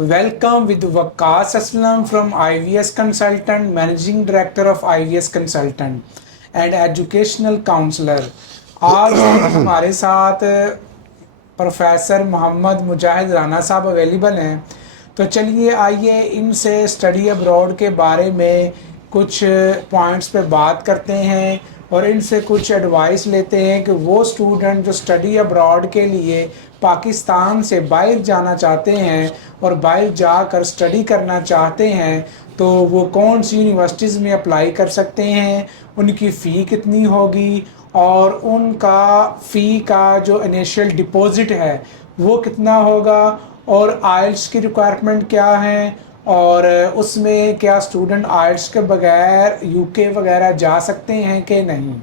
Welcome with Waqas Aslam from IVS Consultant, Managing Director of IVS Consultant and Educational Counselor. आज हमारे साथ professor Mohammad मुजाहिद राना साहब available हैं, तो चलिए आइए इनसे स्टडी अब्रॉड के बारे में कुछ पॉइंट्स पे बात करते हैं और इनसे कुछ एडवाइस लेते हैं कि वो स्टूडेंट जो स्टडी अब्रॉड के लिए पाकिस्तान से बाहर जाना चाहते हैं और बाहर जाकर स्टडी करना चाहते हैं तो वो कौन सी यूनिवर्सिटीज़ में अप्लाई कर सकते हैं, उनकी फ़ी कितनी होगी और उनका फ़ी का जो इनिशियल डिपॉज़िट है वो कितना होगा और आइल्स की रिक्वायरमेंट क्या है और उसमें क्या स्टूडेंट आइल्स के बगैर यूके वगैरह जा सकते हैं कि नहीं।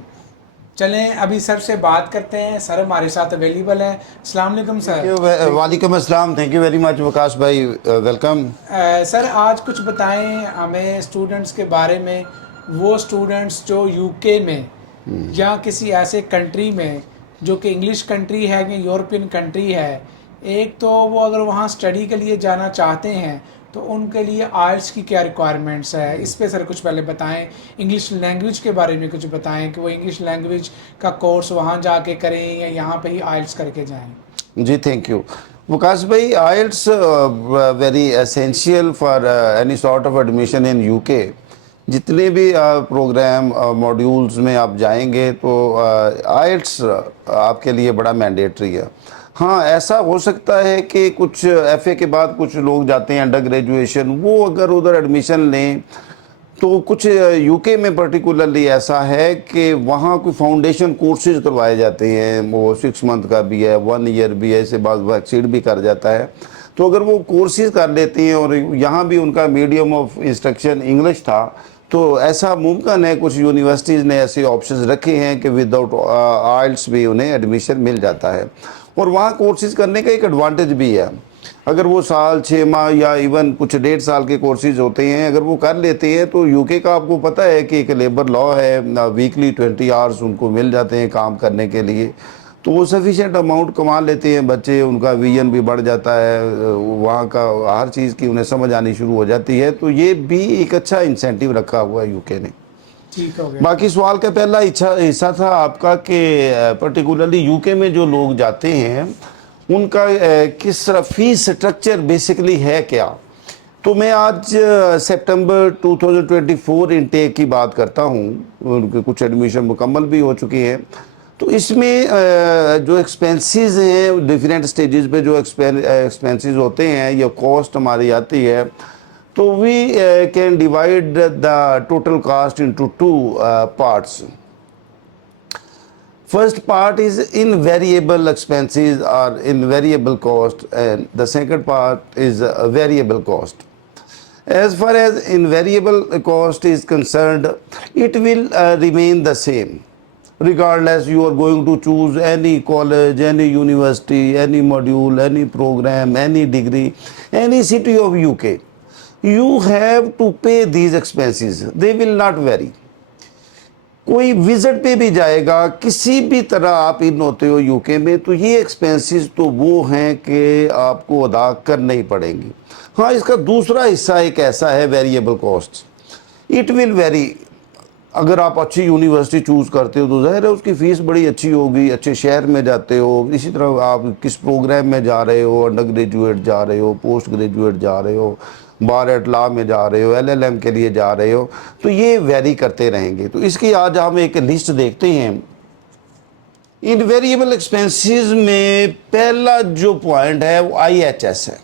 चलें अभी सर से बात करते हैं। सर हमारे साथ अवेलेबल हैं। अस्सलाम वालेकुम सर। वालेकुम अस्सलाम। Thank you very much Waqas भाई, वेलकम। सर आज कुछ बताएं हमें स्टूडेंट्स के बारे में, वो स्टूडेंट्स जो यूके में या किसी ऐसे कंट्री में जो कि इंग्लिश कंट्री है या यूरोपियन कंट्री है, एक तो वो अगर वहाँ स्टडी के लिए जाना चाहते हैं तो उनके लिए आइल्स की क्या रिक्वायरमेंट्स है, इस पे सर कुछ पहले बताएं। इंग्लिश लैंग्वेज के बारे में कुछ बताएं कि वो इंग्लिश लैंग्वेज का कोर्स वहाँ जाके करें या यहाँ पे ही आइल्स करके जाएं। जी थैंक यू वकास भाई। IELTS very essential for any sort of admission in UK. जितने भी प्रोग्राम मॉड्यूल्स में आप जाएंगे तो आइल्स आपके लिए बड़ा मैंडेटरी है। हाँ, ऐसा हो सकता है कि कुछ एफए के बाद कुछ लोग जाते हैं अंडर ग्रेजुएशन, वो अगर उधर एडमिशन लें तो कुछ यूके में पर्टिकुलरली ऐसा है कि वहाँ कोई फाउंडेशन कोर्सेज करवाए जाते हैं, वो 6 मंथ का भी है, 1 ईयर भी है, इससे बाद एक्सीड भी कर जाता है। तो अगर वो कोर्सेज कर लेती हैं और यहाँ भी उनका मीडियम ऑफ इंस्ट्रक्शन इंग्लिश था तो ऐसा मुमकिन है, कुछ यूनिवर्सिटीज़ ने ऐसे ऑप्शंस रखे हैं कि विदाउट आइल्स भी उन्हें एडमिशन मिल जाता है। और वहाँ कोर्सेज करने का एक एडवांटेज भी है, अगर वो साल 6 माह या इवन कुछ 1.5 साल के कोर्सेज होते हैं, अगर वो कर लेते हैं तो यूके का आपको पता है कि एक लेबर लॉ है, वीकली 20 आवर्स उनको मिल जाते हैं काम करने के लिए, तो वो सफिशेंट अमाउंट कमा लेते हैं बच्चे, उनका विजन भी बढ़ जाता है, वहाँ का हर चीज़ की उन्हें समझ आनी शुरू हो जाती है। तो ये भी एक अच्छा इंसेंटिव रखा हुआ है यूके ने। बाकी सवाल का पहला हिस्सा था आपका कि पर्टिकुलरली यूके में जो लोग जाते हैं उनका किस तरह फीस स्ट्रक्चर बेसिकली है क्या। तो मैं आज सितंबर 2024 इनटेक की बात करता हूँ, उनके कुछ एडमिशन मुकम्मल भी हो चुकी हैं। तो इसमें जो एक्सपेंसेस हैं डिफरेंट स्टेजेस पे जो एक्सपेंसेस होते हैं या कॉस्ट हमारी आती है, तो we can divide the total cost into 2 parts. First part is invariable expenses or invariable cost, and the second part is variable cost. As far as invariable cost is concerned, it will remain the same regardless you are going to choose any college, any university, any module, any program, any degree, any city of UK. You have to pay these expenses. They will not vary. कोई visit पे भी जाएगा, किसी भी तरह आप इन होते हो यूके में, तो ये एक्सपेंसेस तो वो हैं कि आपको अदा करने ही पड़ेंगी। हाँ, इसका दूसरा हिस्सा एक ऐसा है variable cost. It will very. अगर आप अच्छी यूनिवर्सिटी चूज़ करते हो तो ज़ाहिर है उसकी फ़ीस बड़ी अच्छी होगी, अच्छे शहर में जाते हो, इसी तरह आप किस प्रोग्राम में जा रहे हो, अंडर ग्रेजुएट जा रहे हो, पोस्ट ग्रेजुएट जा रहे हो, बार एट लॉ में जा रहे हो, LLM के लिए जा रहे हो, तो ये वेरी करते रहेंगे। तो इसकी आज हम एक लिस्ट देखते हैं। इन वेरिएबल एक्सपेंसेस में पहला जो पॉइंट है वो IHS है।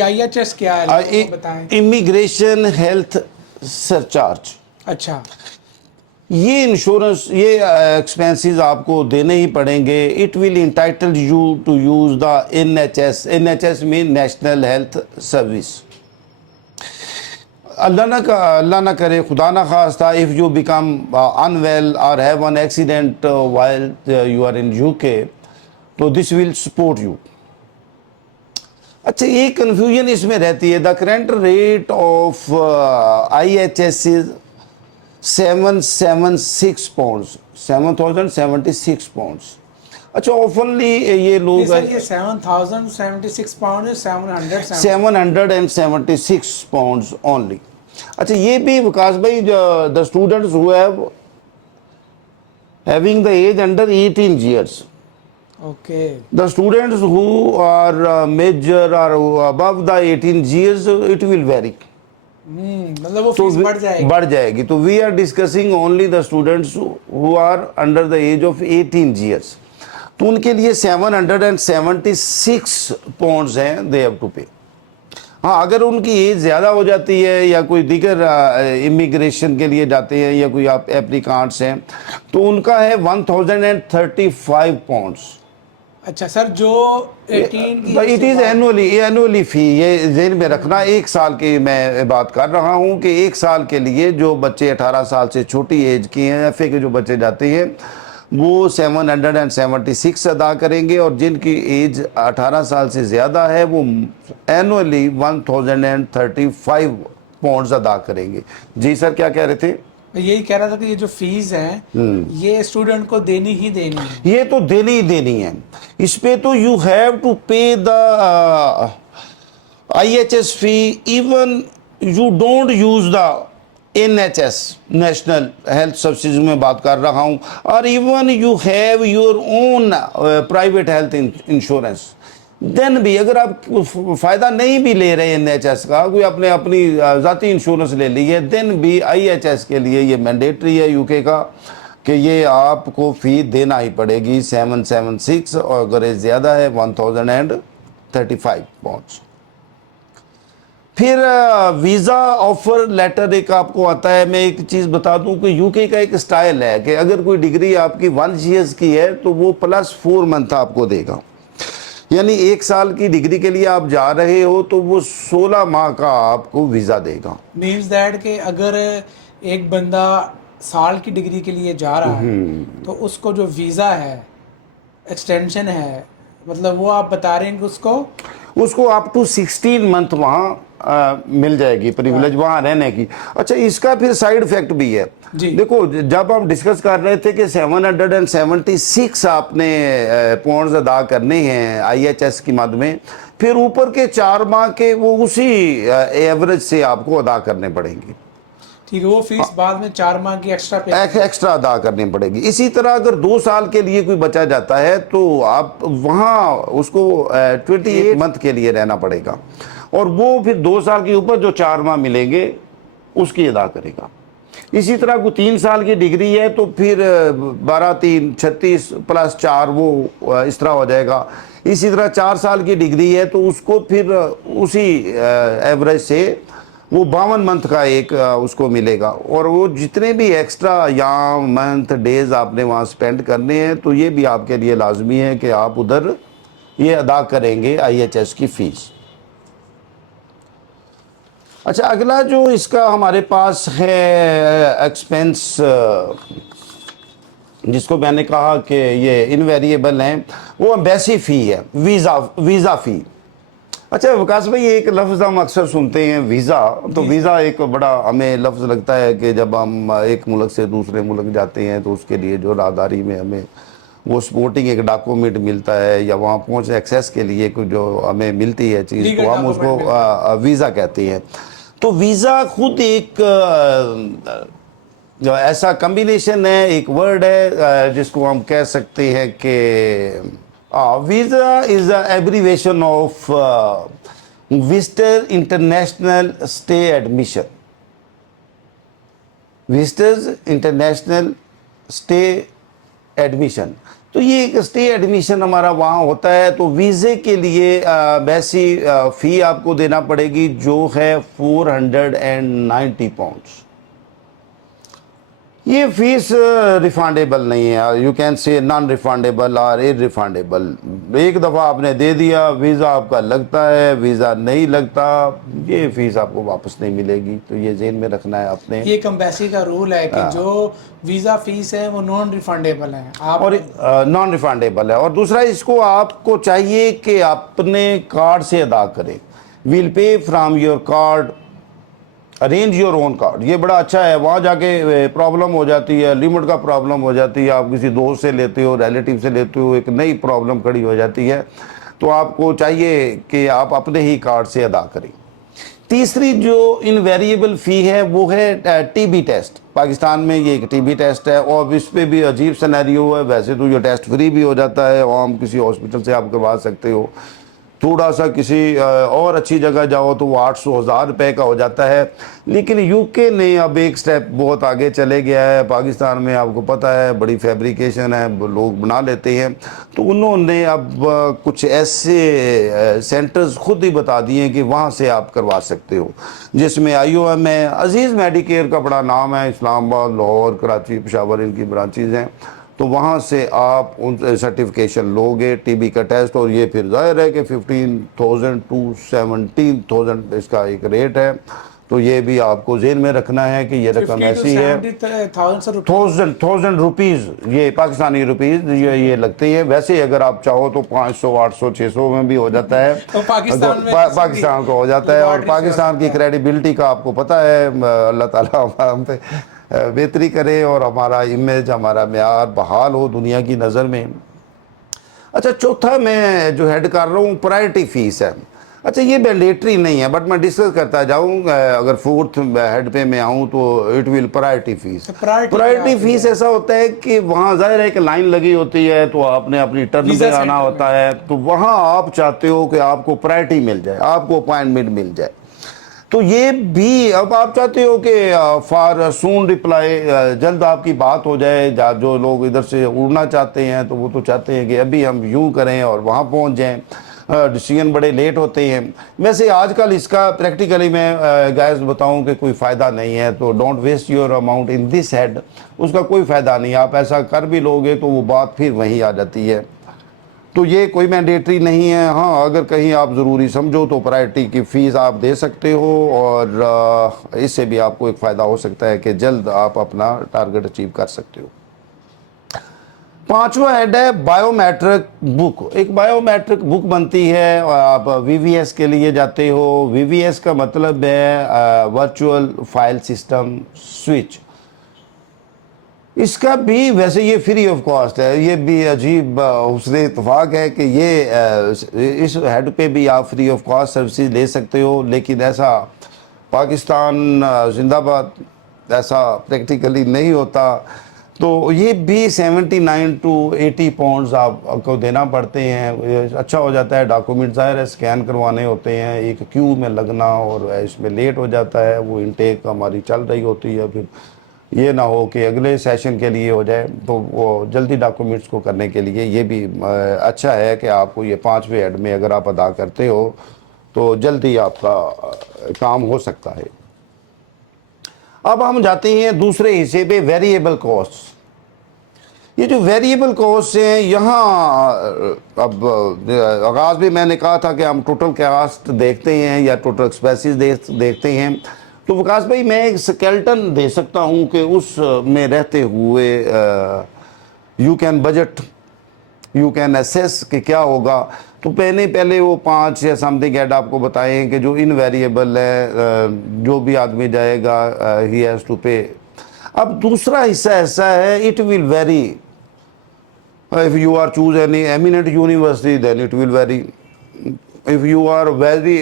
IHS क्या है बताएं। Immigration health surcharge. अच्छा, ये इंश्योरेंस, ये एक्सपेंसेस आपको देने ही पड़ेंगे। It will entitle you to use the NHS। NHS mean national health service. अल्लाह ना करे, खुदा ना खास्ता, इफ़ यू बिकम अनवेल और have one accident while you are in UK, तो दिस विल सपोर्ट यू। अच्छा, एक कन्फ्यूजन इसमें रहती है। The current rate of IHS is 776 pounds, 7,076 pounds. अच्छा ऑफनली ये लोग सर ये 7076 पाउंड 776 776 pounds only. अच्छा ये भी विकास भाई the students who have having the age under 18 years. Okay The students who are major or above the 18 years, it will vary. मतलब वो तो फीस बढ़ जाएगी। बढ़ जाएगी। तो we are discussing only the students who are under the age of 18 years. तो उनके लिए 776 pounds हैं, दे हैव टू पे। हाँ, अगर उनकी एज ज़्यादा हो जाती है या कोई दीगर इमिग्रेशन के लिए जाते हैं या कोई आप एप्लीकांट्स हैं तो उनका है 1035 pounds. अच्छा सर जो 18 की इट इज़ एनुअली फ़ी, ये ज़हन में रखना। एक साल की मैं बात कर रहा हूँ कि एक साल के लिए जो बच्चे 18 साल से छोटी एज के हैं, एफ के जो बच्चे जाते हैं वो 776 अदा करेंगे और जिनकी एज 18 साल से ज़्यादा है वो एनुअली 1035 pounds अदा करेंगे। जी सर, क्या कह रहे थे? यही कह रहा था कि ये जो फीस है ये स्टूडेंट को देनी ही देनी है। ये तो देनी ही देनी है। इस पे तो you have to pay the IHS fee even you don't use the NHS national health services में बात कर रहा हूँ, और even you have your own private health insurance, then भी अगर आप फ़ायदा नहीं भी ले रहे NHS का, कोई अपनी ज़ाती इंश्योरेंस ले ली है, देन भी IHS के लिए ये मैंडेटरी है UK का कि ये आपको फ़ी देना ही पड़ेगी 776, और अगर ये ज़्यादा है 1035 pounds. फिर वीज़ा ऑफर लेटर एक आपको आता है। मैं एक चीज़ बता दूं कि UK का एक स्टाइल है कि अगर कोई डिग्री आपकी 1 years की है तो वो +4 month आपको देगा, यानी 1 साल की डिग्री के लिए आप जा रहे हो तो वो 16 माह का आपको वीज़ा देगा। मीन्स दैट कि अगर एक बंदा साल की डिग्री के लिए जा रहा है तो उसको जो वीज़ा है, एक्सटेंशन है, मतलब वो आप बता रहे हैं कि उसको अप टू 16 month वहाँ मिल जाएगी प्रिविलेज वहाँ रहने की। अच्छा, इसका फिर साइड इफेक्ट भी है। देखो, जब हम डिस्कस कर रहे थे कि 776 आपने पॉइंट्स अदा करने हैं IHS की मद में, फिर ऊपर के 4 माह के वो उसी एवरेज से आपको अदा करने पड़ेंगे। ठीक है, वो फीस बाद में 4 माह की एक्स्ट्रा अदा करनी पड़ेगी। इसी तरह अगर 2 साल के लिए कोई बच्चा जाता है तो आप वहाँ उसको 28 month के लिए रहना पड़ेगा, और वो फिर 2 साल के ऊपर जो 4 माह मिलेंगे उसकी अदा करेगा। इसी तरह को 3 साल की डिग्री है तो फिर 12 3 36 +4 वो इस तरह हो जाएगा। इसी तरह 4 साल की डिग्री है तो उसको फिर उसी एवरेज से वो 52 month का एक उसको मिलेगा, और वो जितने भी एक्स्ट्रा या मंथ डेज आपने वहाँ स्पेंड करने हैं तो ये भी आपके लिए लाजमी है कि आप उधर ये अदा करेंगे IHS की फ़ीस। अच्छा, अगला जो इसका हमारे पास है एक्सपेंस, जिसको मैंने कहा कि ये इनवेरिएबल हैं, वो एम्बेसी फ़ी है, वीज़ा फ़ी। अच्छा विकास भाई, एक लफ्ज़ हम अक्सर सुनते हैं वीज़ा, तो वीज़ा एक बड़ा हमें लफ्ज़ लगता है कि जब हम एक मुल्क से दूसरे मुल्क जाते हैं तो उसके लिए जो राहदारी में हमें वो सपोर्टिंग एक डॉक्यूमेंट मिलता है या वहाँ पहुँच एक्सेस के लिए जो हमें मिलती है चीज़ को हम उसको वीज़ा कहते हैं। तो वीज़ा खुद एक जो ऐसा कम्बिनेशन है, एक वर्ड है जिसको हम कह सकते हैं कि visa is a abbreviation of visitor international stay admission. Visitors international stay admission, तो ये एक स्टे एडमिशन हमारा वहाँ होता है। तो वीज़े के लिए वैसी फ़ी आपको देना पड़ेगी जो है 490 pounds। ये फीस रिफंडेबल नहीं है, you can say non refundable और इररिफंडेबल। एक दफ़ा आपने दे दिया, वीज़ा आपका लगता है, वीज़ा नहीं लगता, ये फीस आपको वापस नहीं मिलेगी। तो ये ज़हन में रखना है आपने। ये एम्बेसी का रूल है कि जो वीज़ा फीस है वो नॉन रिफंडेबल है, आप और नॉन रिफंडेबल है। और दूसरा, इसको आपको चाहिए कि अपने कार्ड से अदा करें। Will pay from your card arrange your own card, ये बड़ा अच्छा है। वहाँ जाके प्रॉब्लम हो जाती है, लिमिट का प्रॉब्लम हो जाती है, आप किसी दोस्त से लेते हो, रिलेटिव से लेते हो, एक नई प्रॉब्लम खड़ी हो जाती है। तो आपको चाहिए कि आप अपने ही कार्ड से अदा करें। तीसरी जो इनवेरिएबल फ़ी है वो है टीबी टेस्ट। पाकिस्तान में ये एक टीबी टेस्ट है और इस पे भी अजीब सिनेरियो है। वैसे तो ये टेस्ट फ्री भी हो जाता है, आम किसी हॉस्पिटल से आप करवा सकते हो। थोड़ा सा किसी और अच्छी जगह जाओ तो वो 800-1000 रुपये का हो जाता है। लेकिन यूके ने अब एक स्टेप बहुत आगे चले गया है। पाकिस्तान में आपको पता है बड़ी फैब्रिकेशन है, लोग बना लेते हैं। तो उन्होंने अब कुछ ऐसे सेंटर्स खुद ही बता दिए कि वहाँ से आप करवा सकते हो, जिसमें IOM है, अजीज़ मेडिकेयर का बड़ा नाम है, इस्लामाबाद, लाहौर, कराची, पेशावर इनकी ब्रांचेज़ हैं। तो वहाँ से आप उन सर्टिफिकेशन लोगे टीबी का टेस्ट, और ये फिर जाहिर है कि 15,000 to 17,000 इसका एक रेट है। तो ये भी आपको जेहन में रखना है कि ये रकम ऐसी है। 1000 रुपीज़, ये पाकिस्तानी रुपीज़ ये लगती है। वैसे अगर आप चाहो तो 500, 800, 600 में भी हो जाता है। तो पाकिस्तान को हो जाता है। और पाकिस्तान की क्रेडिबिलिटी का आपको पता है, अल्लाह ताला हम पे बेहतरी करे और हमारा इमेज, हमारा म्यार बहाल हो दुनिया की नज़र में। अच्छा, चौथा मैं जो हेड कर रहा हूँ प्रायोरिटी फ़ीस है। अच्छा, ये मैंडेटरी नहीं है, बट मैं डिस्कस करता जाऊँ। अगर फोर्थ हेड पे मैं आऊँ तो it will priority fees. Priority fees ऐसा होता है कि वहाँ ज़ाहिर है कि लाइन लगी होती है, तो आपने अपनी टर्न पे आना होता है। तो वहाँ आप चाहते हो कि आपको प्रायोरिटी मिल जाए, आपको अपॉइंटमेंट मिल जाए। तो ये भी अब आप चाहते हो कि फॉर सून रिप्लाई, जल्द आपकी बात हो जाए। जो लोग इधर से उड़ना चाहते हैं तो वो तो चाहते हैं कि अभी हम यूँ करें और वहाँ पहुँच जाएं। डिसीजन बड़े लेट होते हैं। वैसे आजकल इसका प्रैक्टिकली मैं गाइस बताऊं कि कोई फ़ायदा नहीं है। तो don't waste your amount in this head, उसका कोई फ़ायदा नहीं। आप ऐसा कर भी लोगे तो वो बात फिर वहीं आ जाती है। तो ये कोई मैंडेटरी नहीं है। हाँ, अगर कहीं आप ज़रूरी समझो तो प्रायोरिटी की फ़ीस आप दे सकते हो, और इससे भी आपको एक फ़ायदा हो सकता है कि जल्द आप अपना टारगेट अचीव कर सकते हो। पांचवा हेड है बायोमेट्रिक बुक। एक बायोमेट्रिक बुक बनती है, आप VVS के लिए जाते हो। VVS का मतलब है वर्चुअल फाइल सिस्टम स्विच। इसका भी वैसे ये फ्री ऑफ कॉस्ट है। ये भी अजीब उसने इत्तेफाक है कि ये इस हेड पे भी आप फ्री ऑफ कॉस्ट सर्विसेज ले सकते हो। लेकिन ऐसा पाकिस्तान जिंदाबाद, ऐसा प्रैक्टिकली नहीं होता। तो ये भी 79 to 80 पाउंड्स आपको देना पड़ते हैं। अच्छा हो जाता है, डॉक्यूमेंट ज़ाहिर है स्कैन करवाने होते हैं, एक क्यू में लगना और इसमें लेट हो जाता है। वो इनटेक हमारी चल रही होती है, फिर ये ना हो कि अगले सेशन के लिए हो जाए। तो वो जल्दी डॉक्यूमेंट्स को करने के लिए ये भी अच्छा है कि आपको ये 5वें हेड में अगर आप अदा करते हो तो जल्दी आपका काम हो सकता है। अब हम जाते हैं दूसरे हिस्से पे, वेरिएबल कॉस्ट। ये जो वेरिएबल कॉस्ट हैं यहाँ, अब आगाज़ में मैंने कहा था कि हम टोटल कॉस्ट देखते हैं या टोटल एक्सपेंसेस देखते हैं। तो विकास भाई, मैं एक स्केलेटन दे सकता हूँ कि उस में रहते हुए you can budget, you can assess कि क्या होगा। तो पहले वो 5 या समथिंग हेड आपको बताएं कि जो इनवेरिएबल है, जो भी आदमी जाएगा ही हैज़ टू पे। अब दूसरा हिस्सा ऐसा है, it will vary. If you are choose any eminent university then it will vary. If you are vary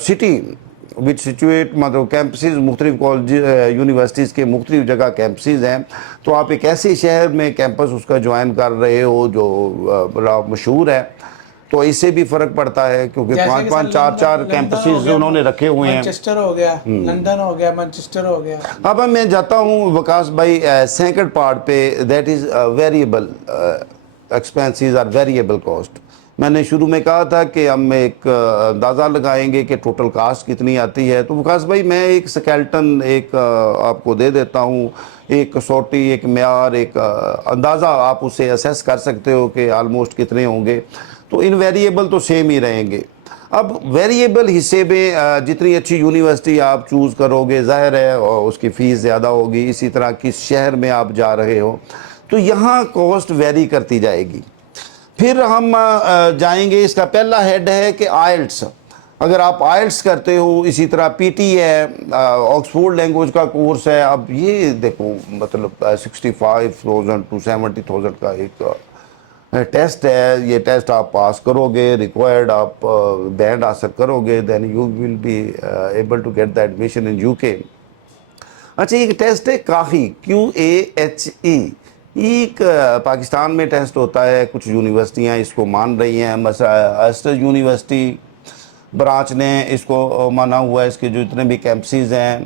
city which situate, मतलब कैंपसेस मुख्तलिफ कॉलेज यूनिवर्सिटीज़ के मुख्तलिफ जगह कैंपसेस हैं। तो आप एक ऐसे शहर में कैंपस उसका ज्वाइन कर रहे हो जो बड़ा मशहूर है, तो इससे भी फ़र्क पड़ता है, क्योंकि 5-5, 4-4 कैंपसेस उन्होंने रखे हुए हैं। मैनचेस्टर हो गया, लंदन हो गया, मैनचेस्टर हो गया। अब मैं जाता हूँ वकास भाई सेकंड पार्ट पे, that is variable expenses are variable cost. मैंने शुरू में कहा था कि हम एक अंदाज़ा लगाएंगे कि टोटल कास्ट कितनी आती है। तो वकास भाई, मैं एक स्केलेटन एक आपको दे देता हूँ, एक कसौटी, एक म्यार, एक अंदाज़ा आप उसे असेस कर सकते हो कि आलमोस्ट कितने होंगे। तो इन वेरिएबल तो सेम ही रहेंगे। अब वेरिएबल हिस्से में जितनी अच्छी यूनिवर्सिटी आप चूज़ करोगे, ज़ाहिर है और उसकी फ़ीस ज़्यादा होगी। इसी तरह किस शहर में आप जा रहे हो, तो यहाँ कॉस्ट वेरी करती जाएगी। फिर हम जाएंगे, इसका पहला हेड है कि आइल्ट्स। اگر آپ آئلٹس کرتے ہو، اسی طرح پی ٹی ہے، آکسفورڈ لینگویج کا کورس ہے، اب یہ دیکھو مطلب 65,000 to 70,000 کا ایک ٹیسٹ ہے. یہ ٹیسٹ آپ پاس کرو گے، ریکوائرڈ آپ بینڈ حاصل کرو گے، then you will be able to get the admission in UK. اچھا ایک ٹیسٹ ہے کاہی، QAHE، ایک پاکستان میں ٹیسٹ ہوتا ہے، کچھ یونیورسٹیاں اس کو مان رہی ہیں، ایسٹر یونیورسٹی برانچ نے اس کو مانا ہوا ہے، اس کے جو اتنے بھی کیمپسز ہیں.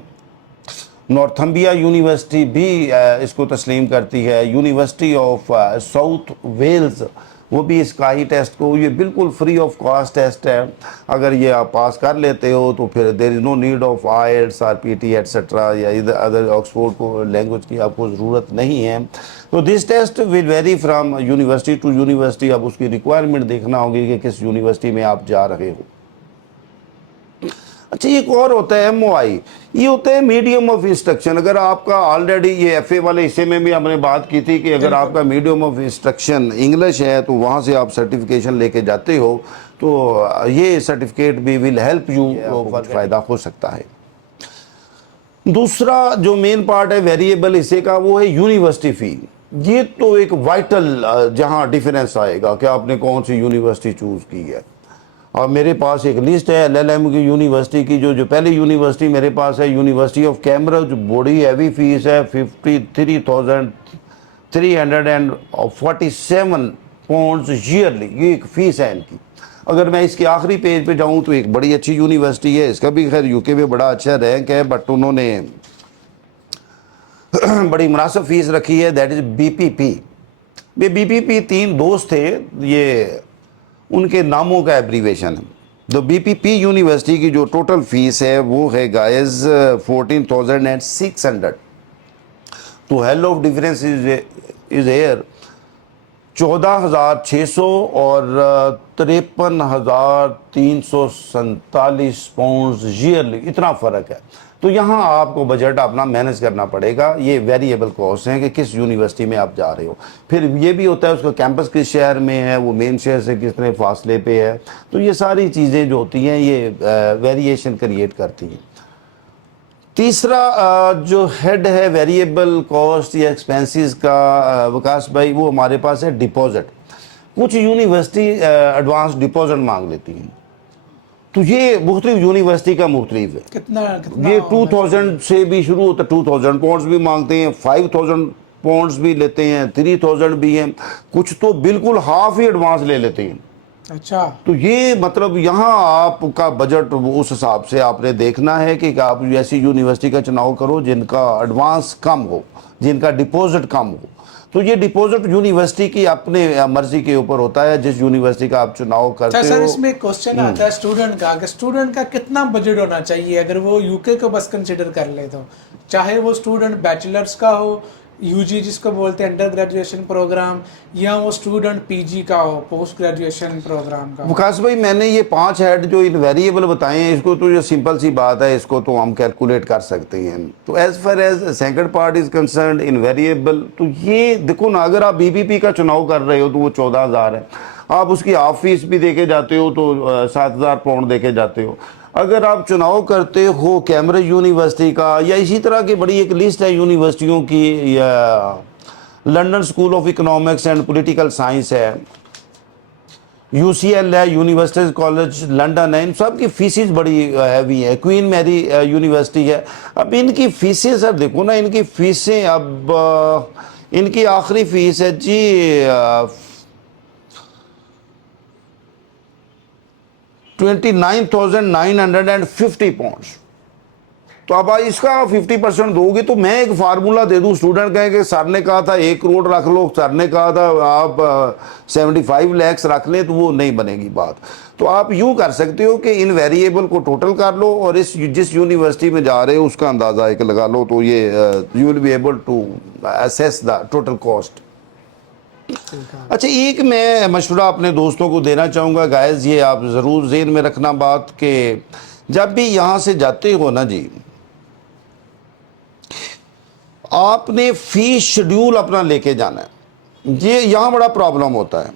نارتھمبیا یونیورسٹی بھی اس کو تسلیم کرتی ہے، یونیورسٹی آف ساؤتھ ویلز وہ بھی اس کاہی ٹیسٹ کو، یہ بالکل فری آف کاسٹ ٹیسٹ ہے. اگر یہ آپ پاس کر لیتے ہو تو پھر دیر از نو نیڈ آف آئلٹس اور پی ٹی ایٹسٹرا یا ادر آکسفورڈ کو لینگویج کی آپ کو ضرورت نہیں ہے. تو this test will vary from university to university. اب اس کی ریکوائرمنٹ دیکھنا ہوگی کہ کس یونیورسٹی میں آپ جا رہے ہو. اچھا ایک اور ہوتا ہے MOI، یہ ہوتا ہے میڈیم آف انسٹرکشن. اگر آپ کا آلریڈی یہ FA والے حصے میں بھی ہم نے بات کی تھی کہ اگر آپ کا میڈیم آف انسٹرکشن انگلش ہے تو وہاں سے آپ سرٹیفکیشن لے کے جاتے ہو تو یہ سرٹیفکیٹ بھی ول ہیلپ یو، فائدہ ہو سکتا ہے. دوسرا جو مین پارٹ ہے ویریبل حصے کا وہ ہے یونیورسٹی فی. یہ تو ایک وائٹل جہاں ڈیفرنس آئے گا کہ آپ نے کون سی یونیورسٹی چوز کی ہے. اور میرے پاس ایک لسٹ ہے LLM کی یونیورسٹی کی، جو پہلی یونیورسٹی میرے پاس ہے یونیورسٹی آف کیمبرج، بڑی ہیوی فیس ہے 53,347 پاؤنڈز ایئرلی، یہ ایک فیس ہے ان کی. اگر میں اس کے آخری پیج پہ جاؤں تو ایک بڑی اچھی یونیورسٹی ہے، اس کا بھی خیر UK میں بڑا اچھا رینک ہے، بٹ انہوں نے بڑی مناسب فیس رکھی ہے، دیٹ از BPP. یہ BPP 3 دوست تھے، یہ ان کے ناموں کا ایبریویشن ہے. تو BPP یونیورسٹی کی جو ٹوٹل فیس ہے وہ ہے گائز 14,600. تو hell of difference is here 14,600 اور 53,347 پاؤنڈز ایئرلی، اتنا فرق ہے. تو یہاں آپ کو بجٹ اپنا مینیج کرنا پڑے گا. یہ ویریبل کاسٹ ہیں کہ کس یونیورسٹی میں آپ جا رہے ہو. پھر یہ بھی ہوتا ہے اس کا کیمپس کس شہر میں ہے، وہ مین شہر سے کتنے فاصلے پہ ہے. تو یہ ساری چیزیں جو ہوتی ہیں یہ ویریشن کریٹ کرتی ہیں. تیسرا جو ہیڈ ہے ویریبل کاسٹ یا ایکسپینسز کا وکاس بھائی، وہ ہمارے پاس ہے ڈپازٹ. کچھ یونیورسٹی ایڈوانس ڈپازٹ مانگ لیتی ہیں، تو یہ مختلف یونیورسٹی کا مختلف ہے. کتنا یہ 2,000 سے بھی شروع ہوتا ہے، 2,000 پاؤنڈز بھی مانگتے ہیں، 5,000 پاؤنڈز بھی لیتے ہیں، 3,000 بھی ہیں، کچھ تو بالکل ہاف ہی ایڈوانس لے لیتے ہیں. اچھا تو یہ مطلب یہاں آپ کا بجٹ اس حساب سے آپ نے دیکھنا ہے کہ آپ ایسی یونیورسٹی کا چناؤ کرو جن کا ایڈوانس کم ہو، جن کا ڈپازٹ کم ہو. تو یہ ڈپازٹ یونیورسٹی کی اپنے مرضی کے اوپر ہوتا ہے، جس یونیورسٹی کا آپ چناؤ کرتے اچھا سر، ہو. اس میں ایک کوسچن آتا ہے اسٹوڈنٹ کا، کہ اسٹوڈنٹ کا کتنا بجٹ ہونا چاہیے اگر وہ UK کو بس کنسیڈر کر لے تو، چاہے وہ اسٹوڈنٹ بیچلرز کا ہو، UG جس کو بولتے ہیں انڈر گریجویشن پروگرام، یا وہ اسٹوڈنٹ PG کا ہو، پوسٹ گریجویشن پروگرام کا. وکاس بھائی میں نے یہ 5 ہیڈ جو ان ویریبل بتائے ہیں، اس کو تو یہ سمپل سی بات ہے، اس کو تو ہم کیلکولیٹ کر سکتے ہیں. تو as far as second part is concerned in variable, تو یہ دیکھو نا، اگر آپ BPP کا چناؤ کر رہے ہو تو وہ 14,000 ہے. آپ اس کی ہاف فیس بھی دے کے جاتے ہو تو 7,000 پاؤنڈ دے کے جاتے ہو. اگر آپ چناؤ کرتے ہو کیمبرج یونیورسٹی کا، یا اسی طرح کی بڑی ایک لسٹ ہے یونیورسٹیوں کی، یا London school of economics and political science ہے، UCL ہے، یونیورسٹیز کالج لنڈن ہے، ان سب کی فیسز بڑی ہیوی ہیں. کوئین میری یونیورسٹی ہے. اب ان کی فیسیں سر دیکھو نا، ان کی فیسیں، اب ان کی آخری فیس ہے جی 29,950 پاؤنڈس. تو اب اس کا 50% دو گے تو میں ایک فارمولا دے دوں، اسٹوڈنٹ کہیں کہ سر نے کہا تھا 1 کروڑ رکھ لو، سر نے کہا تھا آپ 75 لاکھ رکھ لیں، تو وہ نہیں بنے گی بات. تو آپ یوں کر سکتے ہو کہ ان ویریبل کو ٹوٹل کر لو اور جس یونیورسٹی میں جا رہے ہو اس کا اندازہ ایک لگا لو، تو یہ you will be able to assess the total cost. اچھا ایک میں مشورہ اپنے دوستوں کو دینا چاہوں گا گائز، یہ آپ ضرور ذہن میں رکھنا بات، کہ جب بھی یہاں سے جاتے ہو نا جی، آپ نے فیس شیڈیول اپنا لے کے جانا ہے. یہ یہاں بڑا پرابلم ہوتا ہے.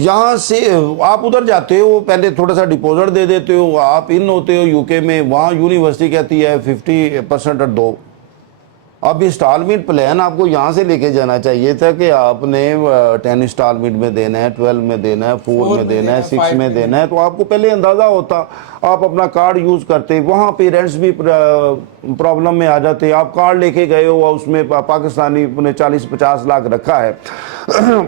यहाँ से आप उधर जाते हो, पहले थोड़ा सा डिपॉजिट दे देते हो, आप इन होते हो यूके में, वहाँ यूनिवर्सिटी कहती है 50% दो। अब इंस्टॉलमेंट प्लान आपको यहाँ से लेके जाना चाहिए था कि आपने 10 इंस्टॉलमेंट में देना है, 12 में देना है, 4 में देना है, 6 में देना है, तो आपको पहले अंदाज़ा होता, आप अपना कार्ड यूज़ करते। वहाँ पेरेंट्स भी प्रॉब्लम में आ जाते। आप कार्ड लेके गए हो और उसमें पाकिस्तानी ने 40-50 लाख रखा है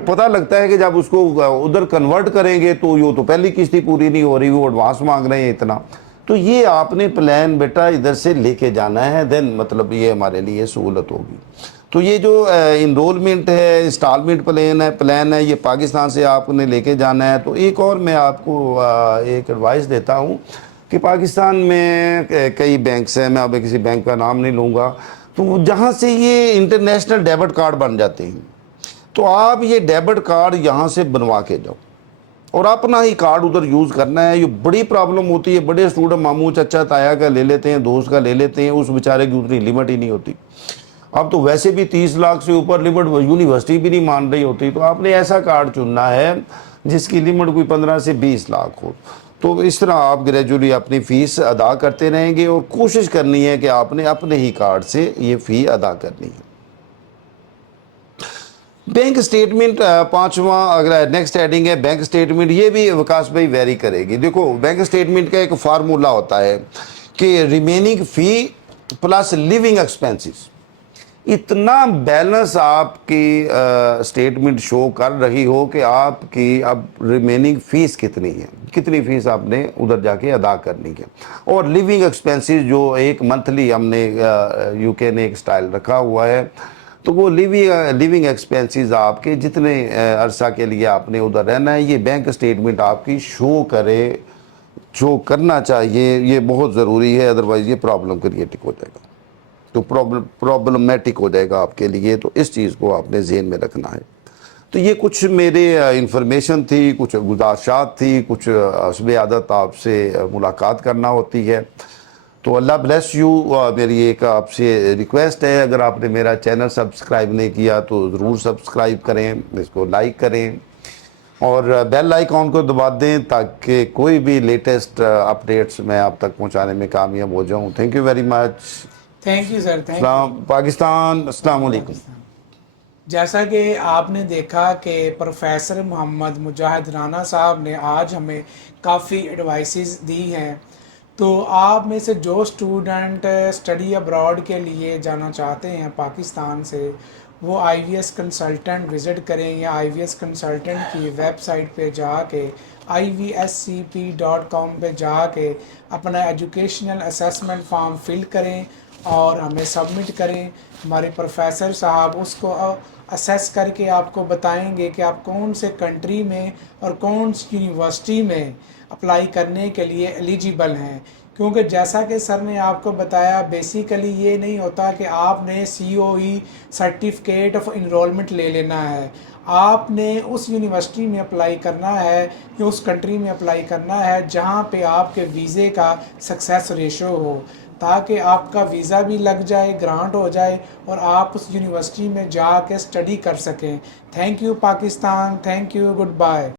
पता लगता है कि जब उसको उधर कन्वर्ट करेंगे तो ये तो पहली किस्ती पूरी नहीं हो रही, वो एडवांस मांग रहे हैं इतना। तो ये आपने प्लान बेटा इधर से लेके जाना है, देन मतलब ये हमारे लिए सहूलत होगी। तो ये जो इनरोलमेंट है, इंस्टॉलमेंट प्लान है, ये पाकिस्तान से आपने लेके जाना है। तो एक और मैं आपको एक एडवाइस देता हूँ कि पाकिस्तान में कई बैंक्स हैं, मैं अब किसी बैंक का नाम नहीं लूँगा, तो जहाँ से ये इंटरनेशनल डेबिट कार्ड बन जाते हैं, तो आप ये डेबिट कार्ड यहाँ से बनवा के जाओ और अपना ही कार्ड उधर यूज़ करना है। ये बड़ी प्रॉब्लम होती है, बड़े स्टूडेंट मामू चाचा ताया का ले लेते हैं, दोस्त का ले लेते हैं, उस बेचारे की उतनी लिमिट ही नहीं होती। अब तो वैसे भी 30 लाख से ऊपर लिमिट यूनिवर्सिटी भी नहीं मान रही होती। तो आपने ऐसा कार्ड चुनना है जिसकी लिमिट कोई 15 से 20 लाख हो। तो इस तरह आप ग्रेजुअली अपनी फ़ीस अदा करते रहेंगे और कोशिश करनी है कि आपने अपने ही कार्ड से ये फ़ी अदा करनी है। बैंक स्टेटमेंट पांचवा, अगला नेक्स्ट हेडिंग है बैंक स्टेटमेंट। ये भी विकास भाई वेरी करेगी। देखो बैंक स्टेटमेंट का एक फार्मूला होता है कि रिमेनिंग फ़ी प्लस लिविंग एक्सपेंसेस, इतना बैलेंस आपकी स्टेटमेंट शो कर रही हो कि आपकी अब रिमेनिंग फ़ीस कितनी है, कितनी फ़ीस आपने उधर जाके अदा करनी है। और लिविंग एक्सपेंसेस जो एक मंथली हमने यूके ने एक स्टाइल रखा हुआ है, तो वो लिविंग एक्सपेंसेस आपके जितने अरसा के लिए आपने उधर रहना है, ये बैंक स्टेटमेंट आपकी शो करे, जो करना चाहिए। ये बहुत ज़रूरी है, अदरवाइज़ ये प्रॉब्लम क्रिएट हो जाएगा, तो प्रॉब्लमेटिक हो जाएगा आपके लिए। तो इस चीज़ को आपने ज़हन में रखना है। तो ये कुछ मेरे इंफॉर्मेशन थी, कुछ गुजारिशात थी, कुछ हस्ब आदत आपसे मुलाकात करना होती है। तो अल्लाह ब्लेस यू। मेरी एक आपसे रिक्वेस्ट है, अगर आपने मेरा चैनल सब्सक्राइब नहीं किया तो ज़रूर सब्सक्राइब करें, इसको लाइक करें और बेल आइकॉन को दबा दें ताकि कोई भी लेटेस्ट अपडेट्स मैं आप तक पहुंचाने में कामयाब हो जाऊं। Thank you very much. Thank you sir, thank you. Pakistan, अस्सलाम वालेकुम। जैसा कि आपने देखा कि प्रोफेसर मोहम्मद मुजाहिद राना साहब ने आज हमें काफ़ी एडवाइसेस दी हैं। तो आप में से जो स्टूडेंट स्टडी अब्रॉड के लिए जाना चाहते हैं पाकिस्तान से, वो IVS कंसल्टेंट विज़िट करें या IVS कंसल्टेंट की वेबसाइट पे जाके ivscp.com पे जाके अपना एजुकेशनल असेसमेंट फॉर्म फिल करें और हमें सबमिट करें। हमारे प्रोफेसर साहब उसको असेस करके आपको बताएंगे कि आप कौन से कंट्री में और कौन सी यूनिवर्सिटी में अप्लाई करने के लिए एलिजिबल हैं। क्योंकि जैसा कि सर ने आपको बताया, बेसिकली ये नहीं होता कि आपने COE सर्टिफिकेट ऑफ इनरोलमेंट ले लेना है। आपने उस यूनिवर्सिटी में अप्लाई करना है या उस कंट्री में अप्लाई करना है जहाँ पे आपके वीज़े का सक्सेस रेशो हो, ताकि आपका वीज़ा भी लग जाए, ग्रांट हो जाए और आप उस यूनिवर्सिटी में जाके स्टडी कर सकें। Thank you Pakistan, thank you, good bye.